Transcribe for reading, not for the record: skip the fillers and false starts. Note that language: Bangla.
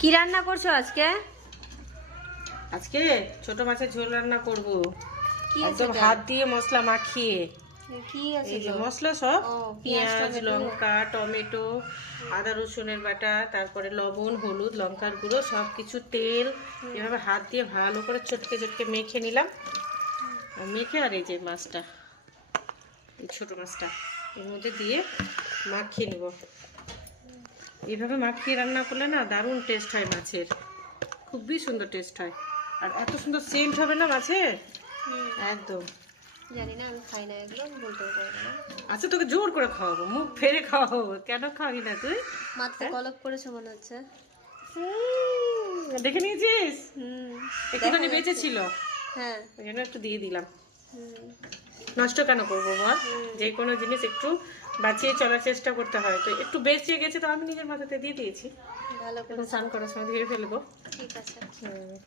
কি রান্না করছো আজকে? আজকে ছোট মাছের ঝোল রান্না করব। কি একদম হাত দিয়ে মশলা মাখিয়ে। কি আছে? এই যে মশলা সব ও, পেঁয়াজ, লঙ্কা, টমেটো, আদা রসুনের বাটা, তারপরে লবণ, হলুদ, লঙ্কার গুঁড়ো, সব কিছু তেল, এভাবে হাত দিয়ে ভালো করে চটকে চটকে মেখে নিলাম। মেখে আর এই যে মাছটা, এই ছোট মাছটা এর মধ্যে দিয়ে মাখিয়ে নিব। এইভাবে মাখিয়ে রান্না করলে না দারুণ টেস্ট হয় মাছের, খুবই সুন্দর টেস্ট হয়। আর এত সুন্দর সেন্ট হবে না মাছের, একদম। জানি না, আমি খাই না এগুলো, বলতে পারবো না। আচ্ছা, তোকে জোর করে খাওয়াবো, মুখ ফেরে খাওয়াবো, কেন খাওয়াবি না তুই? মাথাতে কলপ করেছো মনে হচ্ছে। দেখে নিয়েছিস? হুম, একটুখানি বেঁচে ছিল, হ্যাঁ। ওই জন্য একটু দিয়ে দিলাম। হুম, নষ্ট কেন করবো বল? যে কোনো জিনিস একটু বাঁচিয়ে চলার চেষ্টা করতে হয়, তো একটু বেঁচে গেছে তো আমি নিজের মাথাতে দিয়ে দিয়েছি। ভালো করে। এখন স্নান করার সময় ধুয়ে ফেলবো। ঠিক আছে।